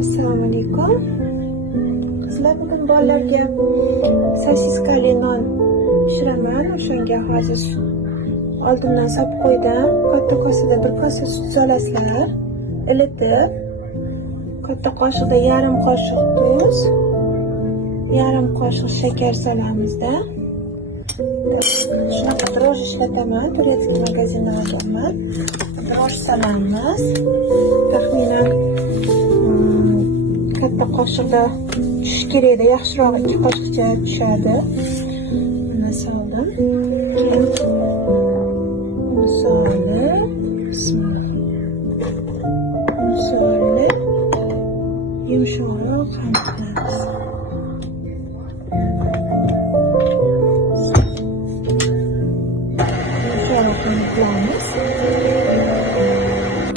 Assalomu alaykum. Qizlar, bugun bolalarga sosiskali non pishiraman. O'shanga hozir oldindan solib qo'ydim. Katta kosada bir kosa sut solasizlar. Ilitib, katta qoshiqda yarim qoshiq tuz, yarim qoshiq shakar solamizda. Shunaqa dro'j ishlataman, turetskiy magazindan olganman. Dro'j solamiz. Taxminan katta qoshiqda tushishi kerakda, yaxshiroq 2 qoshiqcha tushadi. Buni soldim. Keyin buni solib, bismillah. Buni solib, yumshoqroq qilamiz.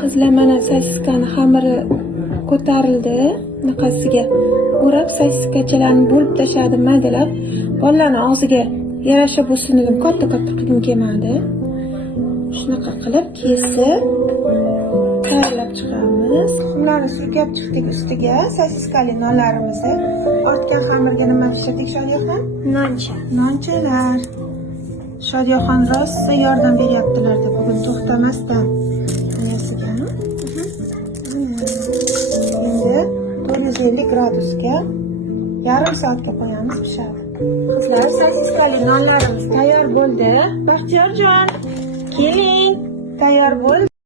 Qizlar, mana sosiskani xamiri ko'tarildi. Bunaqasiga o'rab sosiskachalarni bo'lib tashladim maydalab. Bolalarning og'ziga yarasha bo'lsin dedim, katta-katta qilgim kelmadi. Shunaqa qilib kesib tayyorlab chiqamiz. Ularni surkab chiqdik ustiga sosiskali nonlarimizni. Ortgan xamirga nima ishladik, Shodiyaxon? Nonchalar. Shodiyaxon rosa yordam beryaptilar-da bugun to'xtamasdan. Endi 450 gradusga yarim soatga qo'yamiz, pishadi. Qizlar, sosiskali nonlarimiz tayyor bo'ldi. Baxtiyorjon, keling, tayyor bo'ldi.